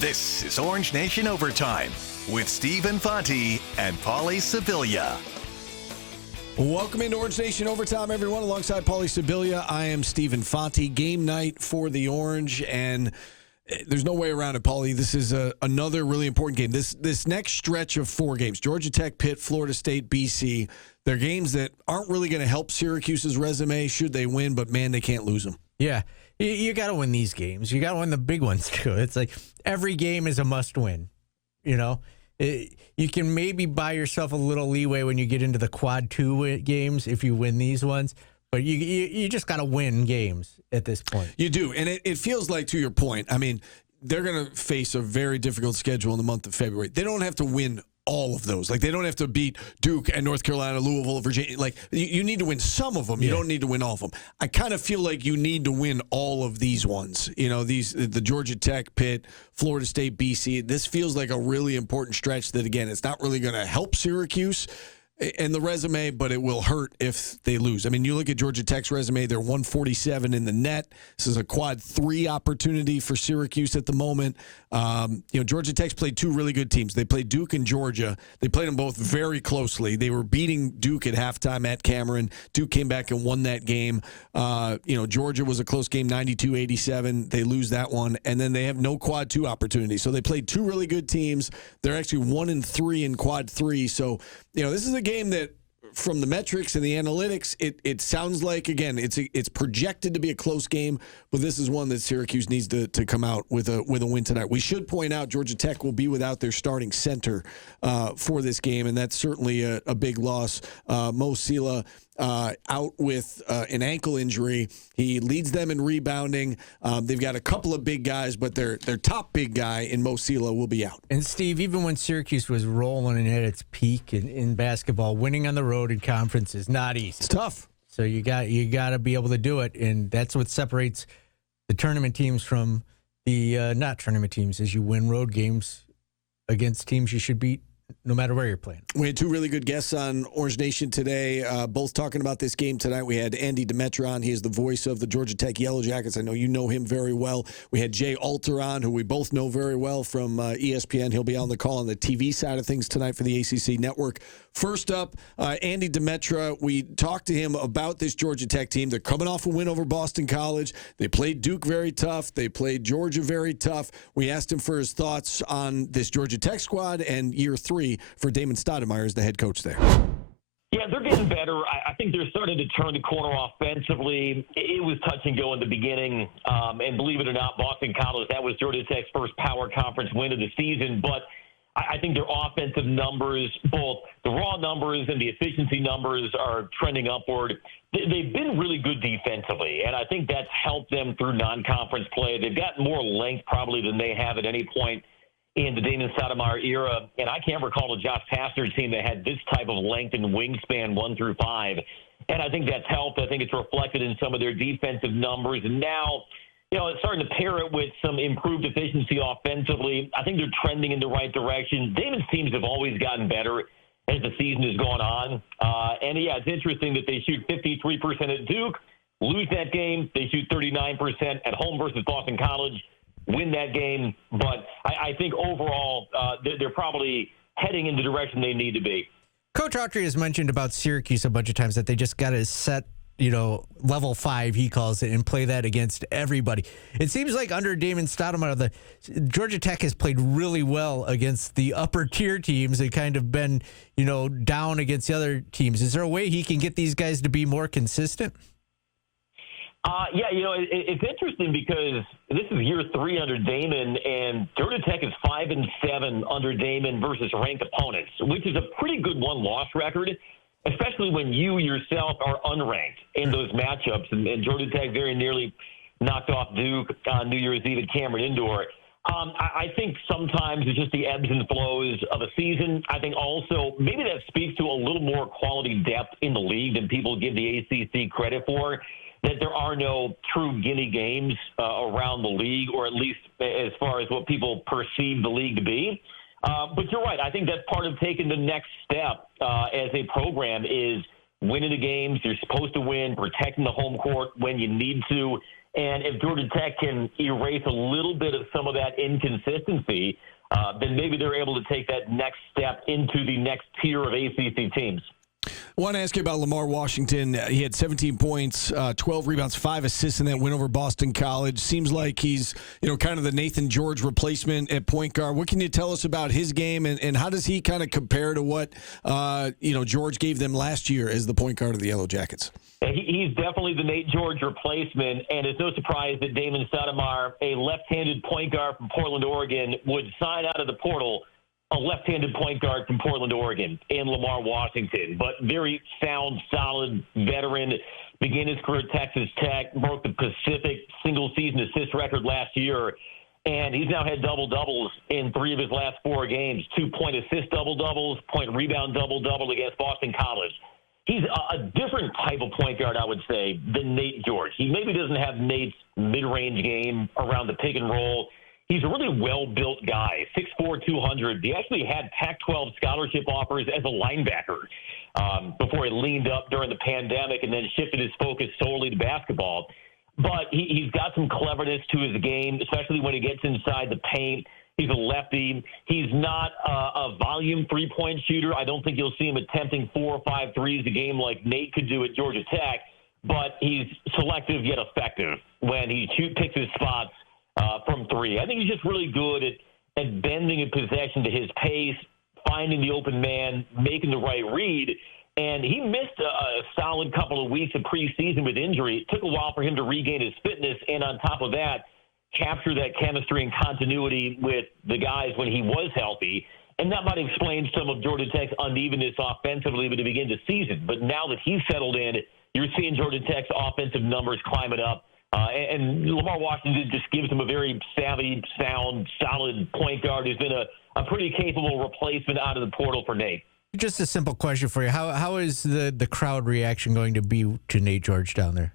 This is Orange Nation Overtime with Steve Infante and Paulie Sibilia. Welcome into Orange Nation Overtime, everyone. Alongside Paulie Sibilia, I am Steve Infante. Game night for the Orange, and there's no way around it, Paulie. This is another really important game. This next stretch of 4 games, Georgia Tech, Pitt, Florida State, BC, they're games that aren't really going to help Syracuse's resume should they win, but, man, they can't lose them. Yeah, you got to win these games. You got to win the big ones, too. It's like every game is a must-win, you know? You can maybe buy yourself a little leeway when you get into the quad 2 games if you win these ones, but you just got to win games at this point. You do, and it feels like, to your point, I mean, they're going to face a very difficult schedule in the month of February. They don't have to win all of those. Like, they don't have to beat Duke and North Carolina, Louisville, Virginia. Like, you need to win some of them. You don't need to win all of them. I kind of feel like you need to win all of these ones. You know, the Georgia Tech, Pitt, Florida State, BC. This feels like a really important stretch that, again, it's not really going to help Syracuse and the resume, but it will hurt if they lose. I mean, you look at Georgia Tech's resume, they're 147 in the net. This is a quad 3 opportunity for Syracuse at the moment. Georgia Tech's played 2 really good teams. They played Duke and Georgia. They played them both very closely. They were beating Duke at halftime at Cameron. Duke came back and won that game. Georgia was a close game, 92-87. They lose that one, and then they have no quad 2 opportunities. So they played 2 really good teams. They're actually 1-3 in quad 3. So, this is a game that, from the metrics and the analytics, it sounds like, again, it's projected to be a close game, but this is one that Syracuse needs to come out with a win tonight. We should point out Georgia Tech will be without their starting center for this game, and that's certainly a big loss. Mo Sila out with an ankle injury. He leads them in rebounding. They've got a couple of big guys, but their top big guy in Mo Sila will be out. And, Steve, even when Syracuse was rolling and at its peak in basketball, winning on the road in conference is not easy. It's tough. So you got to be able to do it, and that's what separates the tournament teams from the not tournament teams, is you win road games against teams you should beat no matter where you're playing. We had 2 really good guests on Orange Nation today, both talking about this game tonight. We had Andy Demetra on. He is the voice of the Georgia Tech Yellow Jackets. I know you know him very well. We had Jay Alter on, who we both know very well from ESPN. He'll be on the call on the TV side of things tonight for the ACC Network. First up, Andy Demetra. We talked to him about this Georgia Tech team. They're coming off a win over Boston College. They played Duke very tough. They played Georgia very tough. We asked him for his thoughts on this Georgia Tech squad and year 3 for Damon Stoudemire as the head coach there. Yeah, they're getting better. I think they're starting to turn the corner offensively. It was touch and go in the beginning. And believe it or not, Boston College, that was Georgia Tech's first power conference win of the season. But I think their offensive numbers, both the raw numbers and the efficiency numbers, are trending upward. They've been really good defensively, and I think that's helped them through non-conference play. They've got more length probably than they have at any point in the Damon Stoudemire era, and I can't recall a Josh Pastner team that had this type of length and wingspan 1 through 5, and I think that's helped. I think it's reflected in some of their defensive numbers, and now, it's starting to pair it with some improved efficiency offensively. I think they're trending in the right direction. Damon's teams have always gotten better as the season has gone on, it's interesting that they shoot 53% at Duke, lose that game. They shoot 39% at home versus Boston College, win that game, but I think overall they're probably heading in the direction they need to be. Coach Autry has mentioned about Syracuse a bunch of times that they just got to set, level 5, he calls it, and play that against everybody. It seems like under Damon Stoudemire, the Georgia Tech has played really well against the upper tier teams and kind of been, down against the other teams. Is there a way he can get these guys to be more consistent? It's interesting because this is year 3 under Damon, and Georgia Tech is 5-7 under Damon versus ranked opponents, which is a pretty good one-loss record, especially when you yourself are unranked in those matchups. And Georgia Tech very nearly knocked off Duke on New Year's Eve at Cameron Indoor. I think sometimes it's just the ebbs and flows of a season. I think also maybe that speaks to a little more quality depth in the league than people give the ACC credit for, that there are no true guinea games around the league, or at least as far as what people perceive the league to be. But you're right. I think that's part of taking the next step as a program is winning the games you're supposed to win, protecting the home court when you need to, And if Georgia Tech can erase a little bit of some of that inconsistency, then maybe they're able to take that next step into the next tier of ACC teams. I want to ask you about Lamar Washington. He had 17 points, 12 rebounds, 5 assists in that win over Boston College. Seems like he's, kind of the Nathan George replacement at point guard. What can you tell us about his game, and how does he kind of compare to what, George gave them last year as the point guard of the Yellow Jackets? He's definitely the Nate George replacement, and it's no surprise that Damon Stoudemire, a left-handed point guard from Portland, Oregon, would sign out of the portal a left-handed point guard from Portland, Oregon, in Lamar Washington. But very sound, solid veteran. Began his career at Texas Tech, broke the Pacific single-season assist record last year, and he's now had double-doubles in 3 of his last 4 games. 2-point assist double-doubles, point rebound double-double against Boston College. He's a different type of point guard, I would say, than Nate George. He maybe doesn't have Nate's mid-range game around the pick and roll. He's a really well-built guy, 6'4", 200. He actually had Pac-12 scholarship offers as a linebacker before he leaned up during the pandemic and then shifted his focus solely to basketball. But he's got some cleverness to his game, especially when he gets inside the paint. He's a lefty. He's not a volume three-point shooter. I don't think you'll see him attempting 4 or 5 threes a game like Nate could do at Georgia Tech, but he's selective yet effective when he picks his spots from 3. I think he's just really good at bending a possession to his pace, finding the open man, making the right read. And he missed a solid couple of weeks of preseason with injury. It took a while for him to regain his fitness, and on top of that, capture that chemistry and continuity with the guys when he was healthy. And that might explain some of Georgia Tech's unevenness offensively at the beginning of the season. But now that he's settled in, you're seeing Georgia Tech's offensive numbers climbing up. And Lamar Washington just gives him a very savvy, sound, solid point guard who's been a pretty capable replacement out of the portal for Nate. Just a simple question for you. How is the crowd reaction going to be to Nate George down there?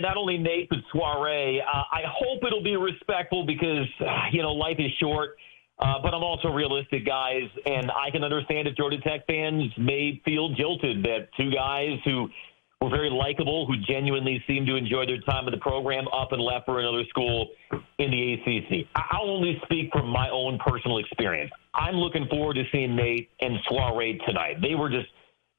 Not only Nate, but Soiree. I hope it'll be respectful because, life is short. But I'm also realistic, guys, and I can understand if Georgia Tech fans may feel jilted that 2 guys who were very likable, who genuinely seemed to enjoy their time in the program, up and left for another school in the ACC. I'll only speak from my own personal experience. I'm looking forward to seeing Nate and Soiree tonight. They were just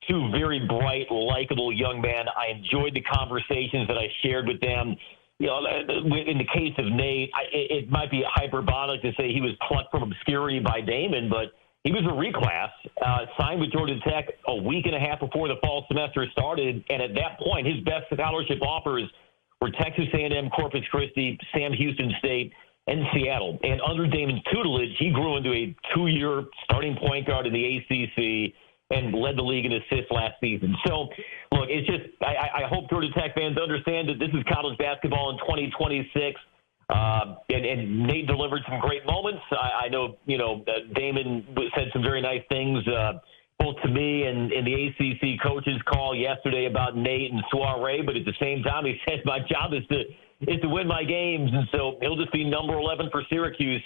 2 very bright, likable young men. I enjoyed the conversations that I shared with them. In the case of Nate, it might be hyperbolic to say he was plucked from obscurity by Damon, but he was a reclass, signed with Georgia Tech a week and a half before the fall semester started, and at that point, his best scholarship offers were Texas A&M, Corpus Christi, Sam Houston State, and Seattle. And under Damon's tutelage, he grew into a 2-year starting point guard in the ACC and led the league in assists last season. So, look, it's just I hope Georgia Tech fans understand that this is college basketball in 2026. And Nate delivered some great moments. I know, Damon said some very nice things, both to me and in the ACC coaches call yesterday about Nate and Soiree. But at the same time, he said my job is to win my games, and so he'll just be number 11 for Syracuse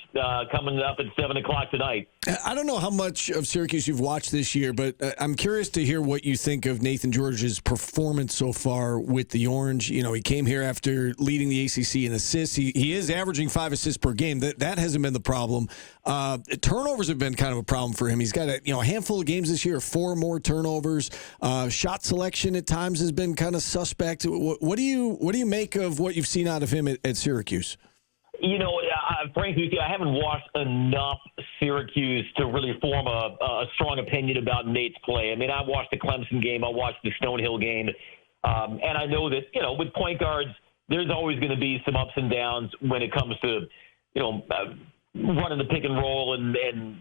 coming up at 7 o'clock tonight. I don't know how much of Syracuse you've watched this year, but I'm curious to hear what you think of Nathan George's performance so far with the Orange. He came here after leading the ACC in assists. He is averaging 5 assists per game. That hasn't been the problem. Turnovers have been kind of a problem for him. He's got a handful of games this year, 4 more turnovers. Shot selection at times has been kind of suspect. What do you make of what you've seen out of him at Syracuse? Frankly, I haven't watched enough Syracuse to really form a strong opinion about Nate's play. I mean, I watched the Clemson game. I watched the Stonehill game. And I know that, with point guards, there's always going to be some ups and downs when it comes to, running the pick and roll and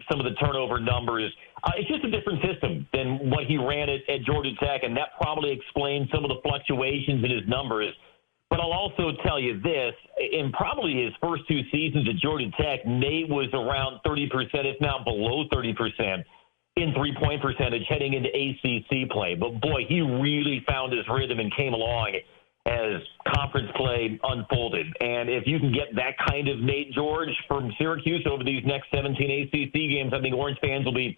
some of the turnover numbers. It's just a different system than what he ran at Georgia Tech, and that probably explains some of the fluctuations in his numbers. But I'll also tell you this, in probably his first 2 seasons at Georgia Tech, Nate was around 30%, if not below 30%, in three-point percentage heading into ACC play. But, boy, he really found his rhythm and came along as conference play unfolded. And if you can get that kind of Nate George from Syracuse over these next 17 ACC games, I think Orange fans will be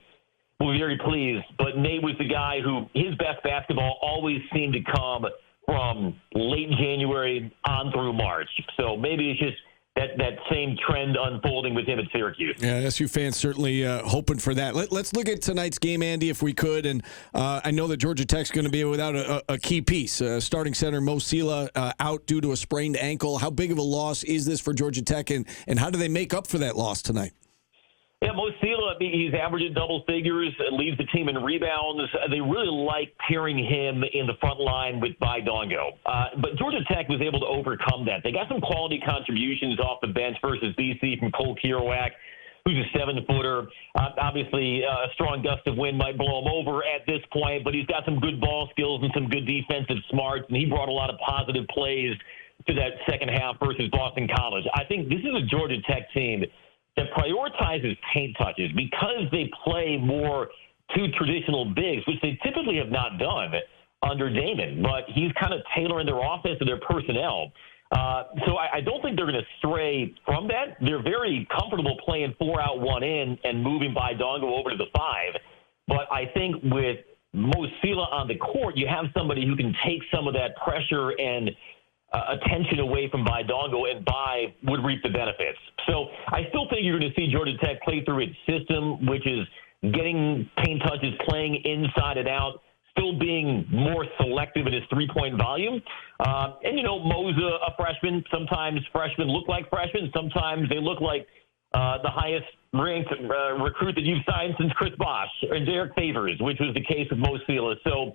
very pleased. But Nate was the guy who his best basketball always seemed to come from late January on through March. So maybe it's just that same trend unfolding with him at Syracuse. Yeah, SU fans certainly hoping for that. Let's look at tonight's game, Andy, if we could. And I know that Georgia Tech's going to be without a key piece. Starting center Mo Sila out due to a sprained ankle. How big of a loss is this for Georgia Tech, and how do they make up for that loss tonight? Yeah, Mo Sila, he's averaging double figures, leads the team in rebounds. They really like pairing him in the front line with Baidongo. But Georgia Tech was able to overcome that. They got some quality contributions off the bench versus BC from Cole Kirouac, who's a 7-footer. Obviously, a strong gust of wind might blow him over at this point, but he's got some good ball skills and some good defensive smarts, and he brought a lot of positive plays to that second half versus Boston College. I think this is a Georgia Tech team that prioritizes paint touches because they play more two traditional bigs, which they typically have not done under Damon. But he's kind of tailoring their offense to their personnel. So I don't think they're going to stray from that. They're very comfortable playing 4 out, 1 in and moving Baidongo over to the 5. But I think with Mo Sila on the court, you have somebody who can take some of that pressure and attention away from Baidongo, and would reap the benefits. So I still think you're going to see Georgia Tech play through its system, which is getting paint touches, playing inside and out, still being more selective in his three-point volume. And, Mo's a freshman. Sometimes freshmen look like freshmen. Sometimes they look like the highest-ranked recruit that you've signed since Chris Bosh and Derek Favors, which was the case with Mo Sila. So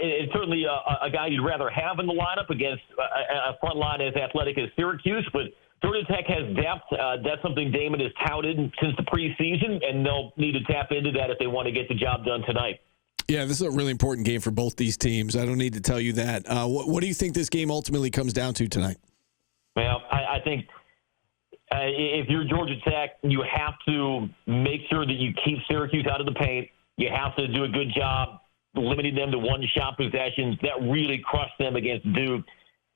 it's certainly a guy you'd rather have in the lineup against a front line as athletic as Syracuse, but Georgia Tech has depth. That's something Damon has touted since the preseason, and they'll need to tap into that if they want to get the job done tonight. Yeah, this is a really important game for both these teams. I don't need to tell you that. What do you think this game ultimately comes down to tonight? Well, I think if you're Georgia Tech, you have to make sure that you keep Syracuse out of the paint. You have to do a good job limiting them to one-shot possessions. That really crushed them against Duke.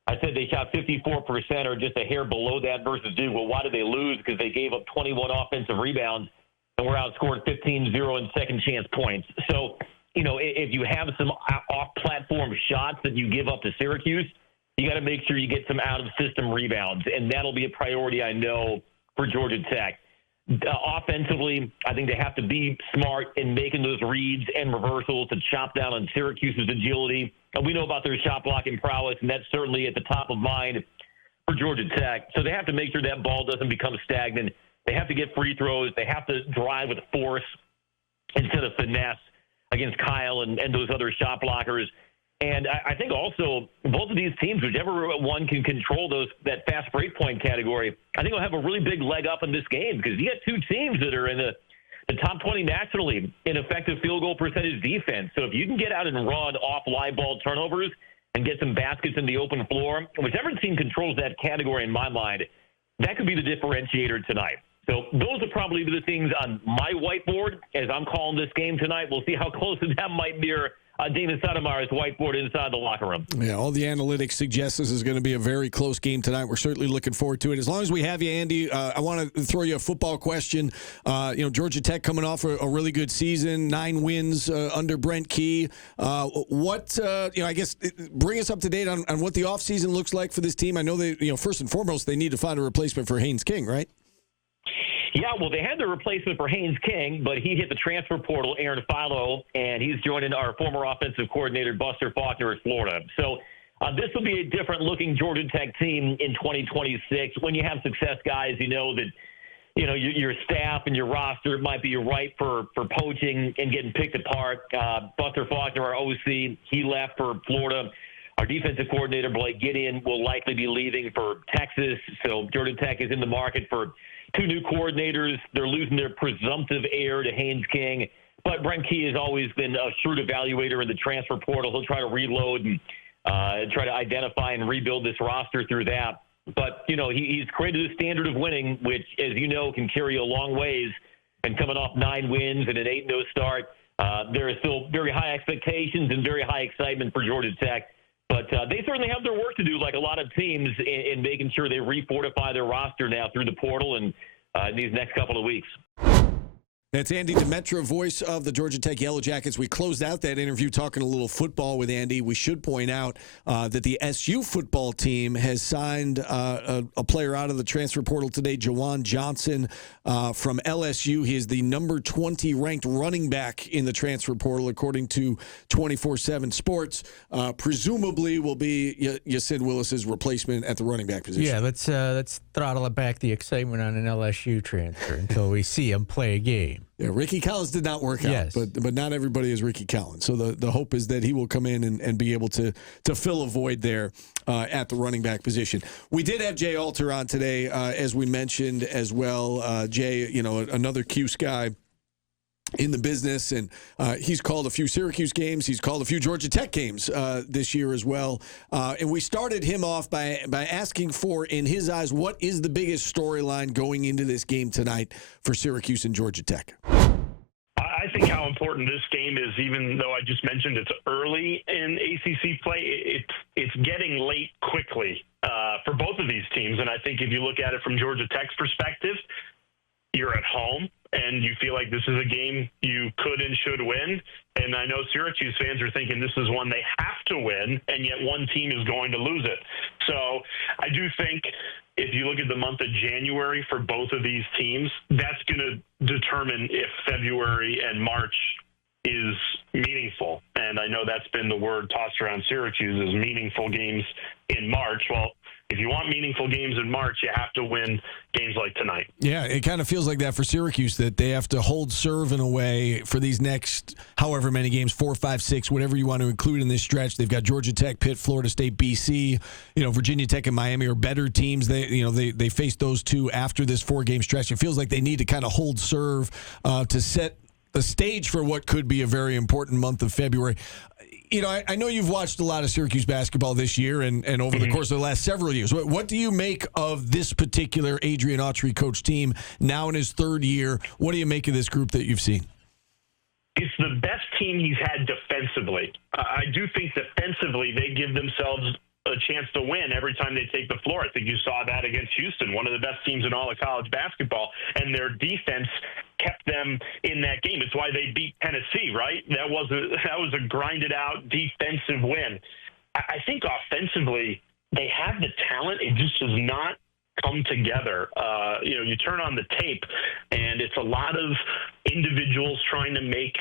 I said they shot 54% or just a hair below that versus Duke. Well, why did they lose? Because they gave up 21 offensive rebounds and were outscored 15-0 in second-chance points. So, if you have some off-platform shots that you give up to Syracuse, you got to make sure you get some out-of-system rebounds, and that'll be a priority, I know, for Georgia Tech. Offensively, I think they have to be smart in making those reads and reversals to chop down on Syracuse's agility. And we know about their shot blocking prowess, and that's certainly at the top of mind for Georgia Tech. So they have to make sure that ball doesn't become stagnant. They have to get free throws. They have to drive with force instead of finesse against Kyle and those other shot blockers. And I think also both of these teams, whichever one can control that fast break point category, I think will have a really big leg up in this game because you got two teams that are in the top 20 nationally in effective field goal percentage defense. So if you can get out and run off live ball turnovers and get some baskets in the open floor, whichever team controls that category in my mind, that could be the differentiator tonight. So those are probably the things on my whiteboard as I'm calling this game tonight. We'll see how close that might mirror Damon Stoudemire's whiteboard inside the locker room. Yeah, all the analytics suggest this is going to be a very close game tonight. We're certainly looking forward to it. As long as we have you, Andy, I want to throw you a football question. Georgia Tech coming off a really good season, 9 wins under Brent Key. I guess bring us up to date on what the offseason looks like for this team. I know they, first and foremost, they need to find a replacement for Haynes King, right? Yeah, well, they had the replacement for Haynes King, but he hit the transfer portal, Aaron Philo, and he's joining our former offensive coordinator, Buster Faulkner, at Florida. So this will be a different-looking Georgia Tech team in 2026. When you have success, guys, you know that your staff and your roster might be ripe for poaching and getting picked apart. Buster Faulkner, our OC, he left for Florida. Our defensive coordinator, Blake Gideon, will likely be leaving for Texas. So Georgia Tech is in the market for 2 new coordinators. They're losing their presumptive heir to Haynes King. But Brent Key has always been a shrewd evaluator in the transfer portal. He'll try to reload and try to identify and rebuild this roster through that. But, he's created a standard of winning, which, as you know, can carry a long ways. And coming off 9 wins and an 8-0 start, there are still very high expectations and very high excitement for Georgia Tech. But they certainly have their work to do, like a lot of teams, in making sure they refortify their roster now through the portal and in these next couple of weeks. That's Andy Demetra, voice of the Georgia Tech Yellow Jackets. We closed out that interview talking a little football with Andy. We should point out that the SU football team has signed a player out of the transfer portal today, Jawan Johnson from LSU. He is the number 20 ranked running back in the transfer portal, according to 24/7 Sports. Presumably will be Yasid Willis's replacement at the running back position. Yeah, let's throttle back the excitement on an LSU transfer until we see him play a game. Yeah, Ricky Collins did not work out, but not everybody is Ricky Collins. So the hope is that he will come in and be able to fill a void there at the running back position. We did have Jay Alter on today, as we mentioned as well. Jay, another Cuse guy in the business, and he's called a few Syracuse games. He's called a few Georgia Tech games this year as well. And we started him off by asking for, in his eyes, what is the biggest storyline going into this game tonight for Syracuse and Georgia Tech? I think how important this game is, even though I just mentioned it's early in ACC play, it's getting late quickly for both of these teams. And I think if you look at it from Georgia Tech's perspective, you're at home and you feel like this is a game you could and should win. And I know Syracuse fans are thinking this is one they have to win, and yet one team is going to lose it. So I do think if you look at the month of January for both of these teams, that's going to determine if February and March is meaningful. And I know that's been the word tossed around Syracuse, is meaningful games in March. Well, if you want meaningful games in March, you have to win games like tonight. Yeah, it kind of feels like that for Syracuse, that they have to hold serve in a way for these next however many games, 4, 5, 6, whatever you want to include in this stretch. They've got Georgia Tech, Pitt, Florida State, BC. Virginia Tech and Miami are better teams. They face those two after this 4-game stretch. It feels like they need to kind of hold serve to set the stage for what could be a very important month of February. I know you've watched a lot of Syracuse basketball this year and over the course of the last several years. What do you make of this particular Adrian Autry coach team now in his 3rd year? What do you make of this group that you've seen? It's the best team he's had defensively. I do think defensively they give themselves a chance to win every time they take the floor. I think you saw that against Houston, one of the best teams in all of college basketball, and their defense kept them in that game. It's why they beat Tennessee, right? That was a grinded out defensive win. I think offensively they have the talent. It just does not come together. You turn on the tape and it's a lot of individuals trying to make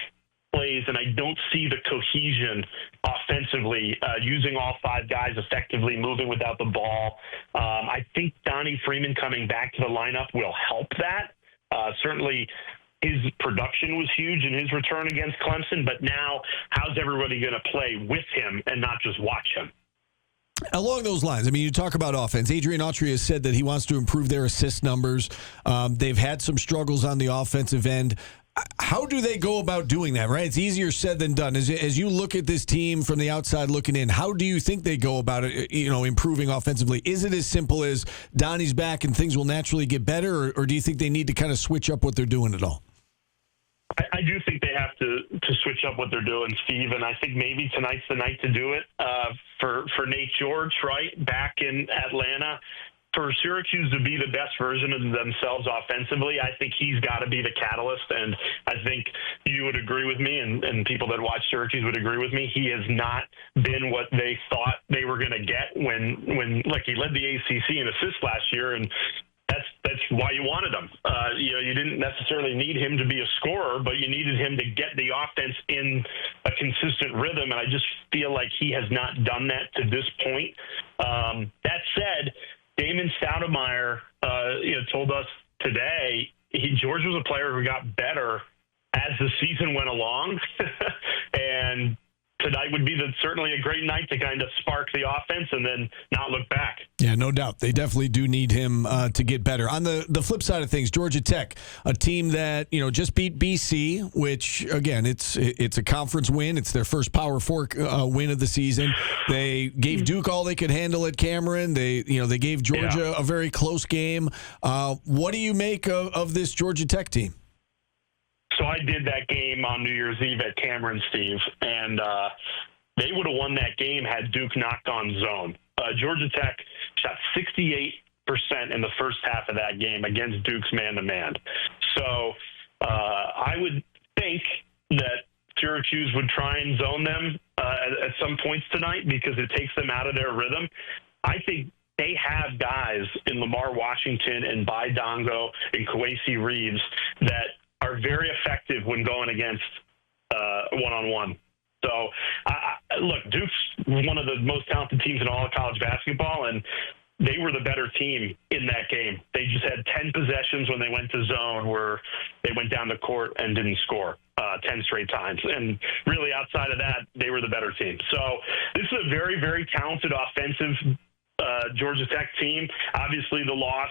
plays, and I don't see the cohesion offensively, using all 5 guys effectively, moving without the ball. I think Donnie Freeman coming back to the lineup will help that. Certainly his production was huge in his return against Clemson, but now how's everybody going to play with him and not just watch him? Along those lines, you talk about offense. Adrian Autry has said that he wants to improve their assist numbers. They've had some struggles on the offensive end. How do they go about doing that, right? It's easier said than done. As you look at this team from the outside looking in, how do you think they go about it, improving offensively? Is it as simple as Donnie's back and things will naturally get better, or do you think they need to kind of switch up what they're doing at all? I do think they have to switch up what they're doing, Steve, and I think maybe tonight's the night to do it for Nate George, right, back in Atlanta. For Syracuse to be the best version of themselves offensively, I think he's got to be the catalyst, and I think you would agree with me, and people that watch Syracuse would agree with me. He has not been what they thought they were going to get when he led the ACC in assists last year, and that's why you wanted him. You didn't necessarily need him to be a scorer, but you needed him to get the offense in a consistent rhythm, and I just feel like he has not done that to this point. That said, Damon Stoudemire, told us today George was a player who got better as the season went along, and tonight would be certainly a great night to kind of spark the offense and then not look back. Yeah, no doubt. They definitely do need him to get better. On the flip side of things, Georgia Tech, a team that just beat BC, which again it's a conference win. It's their first Power 4 win of the season. They gave Duke all they could handle at Cameron. They gave Georgia a very close game. What do you make of this Georgia Tech team? So I did that game on New Year's Eve at Cameron, Steve, and they would have won that game had Duke knocked on zone. Georgia Tech shot 68% in the first half of that game against Duke's man-to-man. So I would think that Syracuse would try and zone them at some points tonight because it takes them out of their rhythm. I think they have guys in Lamar Washington and Bai Dongo and Kwesi Reeves that are very effective when going against one-on-one. So, look, Duke's one of the most talented teams in all of college basketball, and they were the better team in that game. They just had 10 possessions when they went to zone where they went down the court and didn't score 10 straight times. And really outside of that, they were the better team. So this is a very, very talented offensive Georgia Tech team. Obviously the loss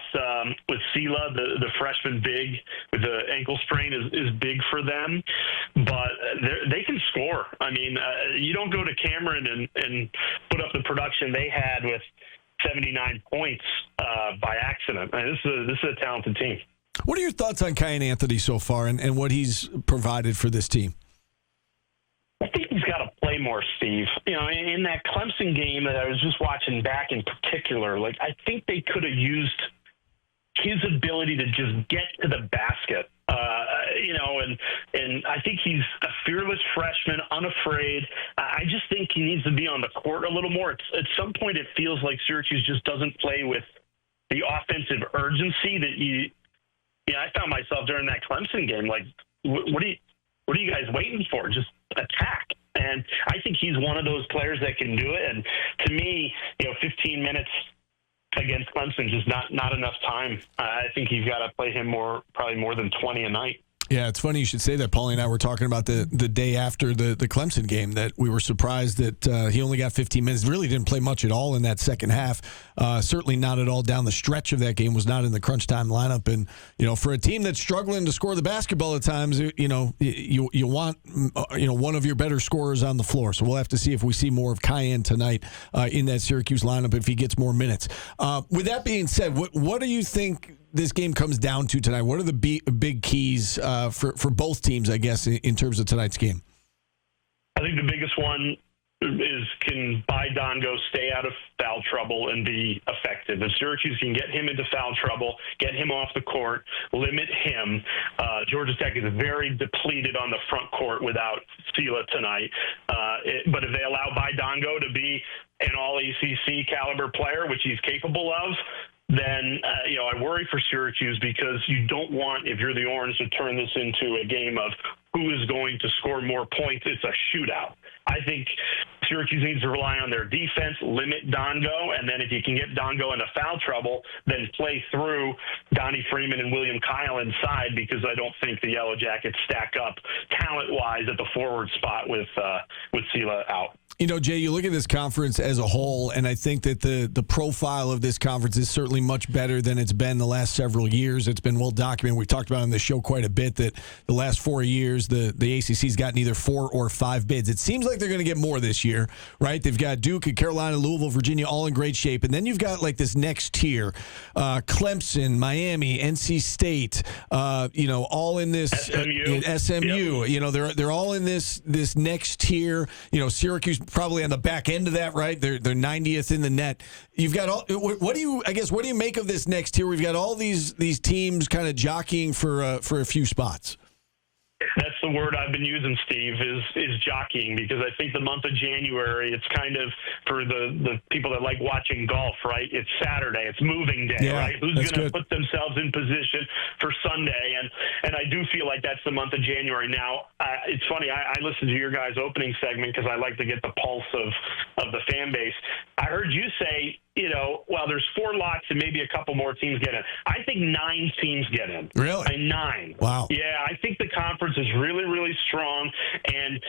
with Sela, the freshman big with the ankle sprain is big for them, but they can score. I mean, you don't go to Cameron and put up the production they had with 79 points by accident. I mean, this is a talented team. What are your thoughts on Kyan Anthony so far and what he's provided for this team? I think he's got to play more, Steve. You know, in that Clemson game that I was just watching back in particular, like I think they could have used his ability to just get to the basket. You know, and I think he's a fearless freshman, unafraid. I just think he needs to be on the court a little more. At some point, it feels like Syracuse just doesn't play with the offensive urgency that I found myself during that Clemson game. Like, what are you guys waiting for? Just attack. And I think he's one of those players that can do it. And to me, 15 minutes against Clemson, just not enough time. I think he's got to play him probably more than 20 a night. Yeah, it's funny you should say that. Paulie and I were talking about the day after the Clemson game that we were surprised that he only got 15 minutes. Really didn't play much at all in that second half. Certainly not at all down the stretch of that game. Was not in the crunch time lineup. And for a team that's struggling to score the basketball at times, you want one of your better scorers on the floor. So we'll have to see if we see more of Kyan tonight in that Syracuse lineup if he gets more minutes. With that being said, what do you think this game comes down to tonight? What are the big keys for both teams, I guess, in terms of tonight's game? I think the biggest one is, can Bai Dongo stay out of foul trouble and be effective? If Syracuse can get him into foul trouble, get him off the court, limit him, Georgia Tech is very depleted on the front court without Sela tonight. But if they allow Bai Dongo to be an all-ACC caliber player, which he's capable of, then, I worry for Syracuse because you don't want, if you're the Orange, to turn this into a game of who is going to score more points. It's a shootout. I think Syracuse needs to rely on their defense, limit Dongo, and then if you can get Dongo into foul trouble, then play through Donnie Freeman and William Kyle inside, because I don't think the Yellow Jackets stack up talent-wise at the forward spot with Sela out. Jay, you look at this conference as a whole, and I think that the profile of this conference is certainly much better than it's been the last several years. It's been well documented. We've talked about on the show quite a bit that the last 4 years, the ACC's gotten either 4 or 5 bids. It seems like they're going to get more this year, right? They've got Duke and Carolina, Louisville, Virginia, all in great shape. And then you've got like this next tier, Clemson, Miami, NC State, all in this SMU. Yep. They're all in this next tier. Syracuse probably on the back end of that, right? They're 90th in the net. You've got all. What do you make of this next tier? We've got all these teams kind of jockeying for a few spots. That's the word I've been using, Steve, is jockeying, because I think the month of January, it's kind of for the people that like watching golf, right? It's Saturday, it's moving day, right? Who's going to put themselves in position for Sunday? And I do feel like that's the month of January. Now, it's funny, I listened to your guys' opening segment because I like to get the pulse of the fan base. I heard you say, there's 4 lots and maybe a couple more teams get in. I think 9 teams get in. Really? 9. Wow. Yeah, I think the conference is really, really strong. And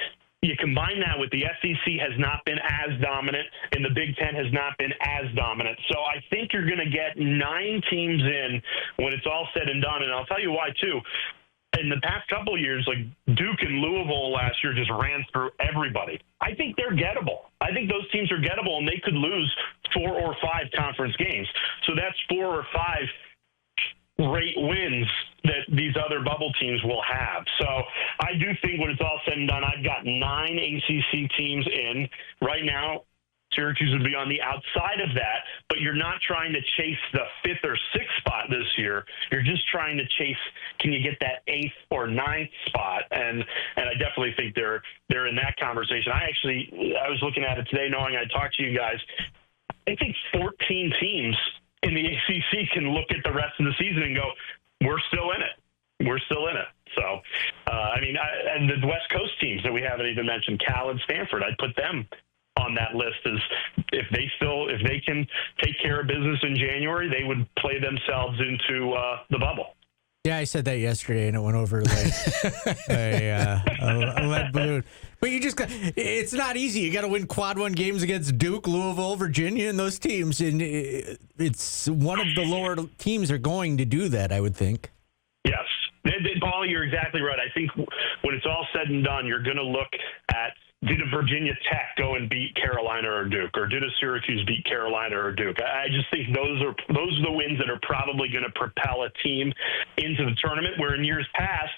you combine that with the SEC has not been as dominant and the Big Ten has not been as dominant. So I think you're going to get 9 teams in when it's all said and done. And I'll tell you why, too. In the past couple of years, like Duke and Louisville last year just ran through everybody. I think they're gettable. I think those teams are gettable, and they could lose 4 or 5 conference games. So that's 4 or 5 great wins that these other bubble teams will have. So I do think when it's all said and done, I've got 9 ACC teams in. Right now, Syracuse would be on the outside of that, but you're not trying to chase the 5th or 6th spot this year. year. You're just trying to chase, can you get that 8th or 9th spot? And I definitely think they're in that conversation. I was looking at it today knowing I'd talk to you guys. I think 14 teams in the ACC can look at the rest of the season and go, we're still in it. We're still in it. So, and the West Coast teams that we haven't even mentioned, Cal and Stanford, I'd put them on that list as if they can take care of business in January, they would play themselves into the bubble. Yeah, I said that yesterday, and it went over like a lead balloon. But it's not easy. You got to win quad one games against Duke, Louisville, Virginia, and those teams. And it's one of the lower teams are going to do that, I would think. Yes. Paul, you're exactly right. I think when it's all said and done, you're going to look at, did a Virginia Tech go and beat Carolina or Duke, or did a Syracuse beat Carolina or Duke? I just think those are the wins that are probably going to propel a team into the tournament, where in years past,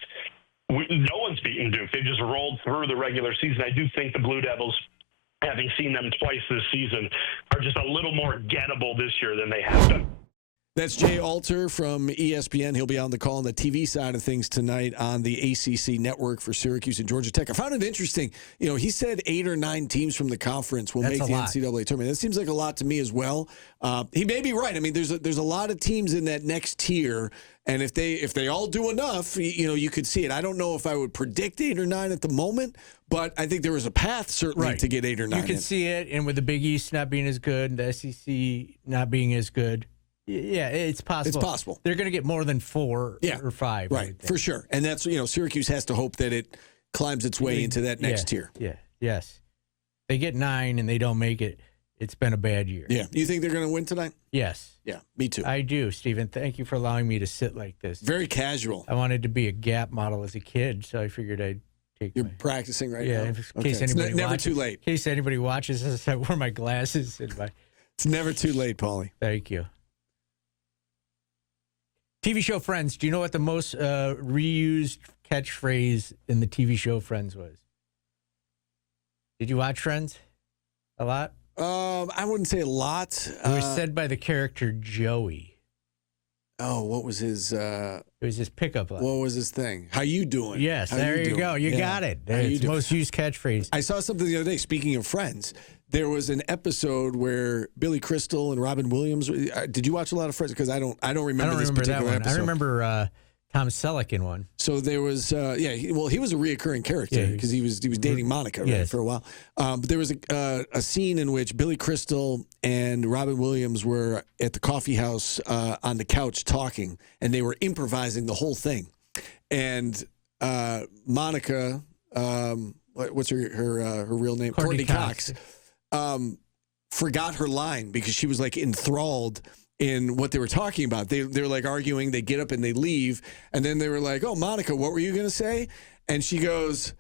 no one's beaten Duke. They just rolled through the regular season. I do think the Blue Devils, having seen them twice this season, are just a little more gettable this year than they have been. That's Jay Alter from ESPN. He'll be on the call on the TV side of things tonight on the ACC network for Syracuse and Georgia Tech. I found it interesting. He said 8 or 9 teams from the conference will make the NCAA tournament. That seems like a lot to me as well. He may be right. I mean, there's a lot of teams in that next tier, and if they all do enough, you could see it. I don't know if I would predict 8 or 9 at the moment, but I think there is a path certainly to get 8 or 9. You can see it, and with the Big East not being as good, the SEC not being as good. Yeah, it's possible. It's possible. They're going to get more than 4 or 5. Right, for sure. And that's, Syracuse has to hope that it climbs its way into that next tier. Yeah, yes. They get 9 and they don't make it. It's been a bad year. Yeah. You think they're going to win tonight? Yes. Yeah, me too. I do, Stephen. Thank you for allowing me to sit like this. Very casual. I wanted to be a Gap model as a kid, so I figured I'd take You're practicing right now? Yeah, in case anybody never watches. too late. In case anybody watches this, I wear my glasses. It's never too late, Paulie. Thank you. TV show Friends. Do you know what the most reused catchphrase in the TV show Friends was? Did you watch Friends a lot? I wouldn't say a lot. It was said by the character Joey. Oh, what was his? It was his pickup line. What was his thing? How you doing? Yes, there you go. You got it. It's the most used catchphrase. I saw something the other day. Speaking of Friends, there was an episode where Billy Crystal and Robin Williams. Did you watch a lot of Friends? Because I don't remember this particular that one. episode. I remember Tom Selleck in one. So there was, he was a reoccurring character because he was dating Monica for a while. But there was a scene in which Billy Crystal and Robin Williams were at the coffee house on the couch talking, and they were improvising the whole thing. And Monica, what's her real name? Courtney Cox. Forgot her line because she was like enthralled in what they were talking about. They were like arguing, they get up and they leave, and then they were like, "Oh, Monica, what were you going to say?" And she goes,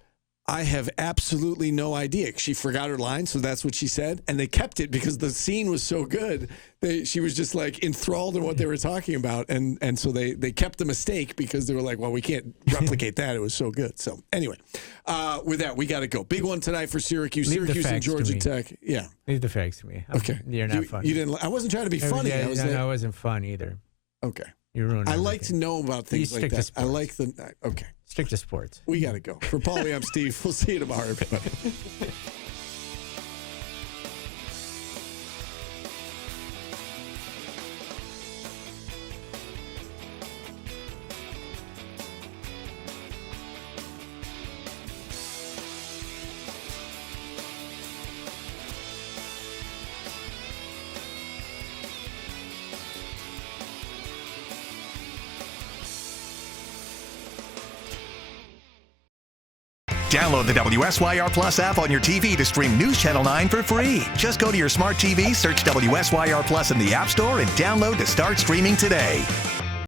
"I have absolutely no idea." She forgot her line, so that's what she said, and they kept it because the scene was so good. She was just like enthralled in what they were talking about, and so they kept the mistake because they were like, "Well, we can't replicate that. It was so good." So anyway, with that, we got to go. Big one tonight for Syracuse. Syracuse and Georgia Tech. Yeah, leave the facts to me. Okay, you're not funny. You didn't. I wasn't trying to be funny. I wasn't fun either. Okay, you ruined. I like to know about things like that. I like the. Okay, stick to sports. We got to go. For Paulie, I'm Steve. We'll see you tomorrow, everybody. Download the WSYR Plus app on your TV to stream News Channel 9 for free. Just go to your smart TV, search WSYR Plus in the App Store, and download to start streaming today.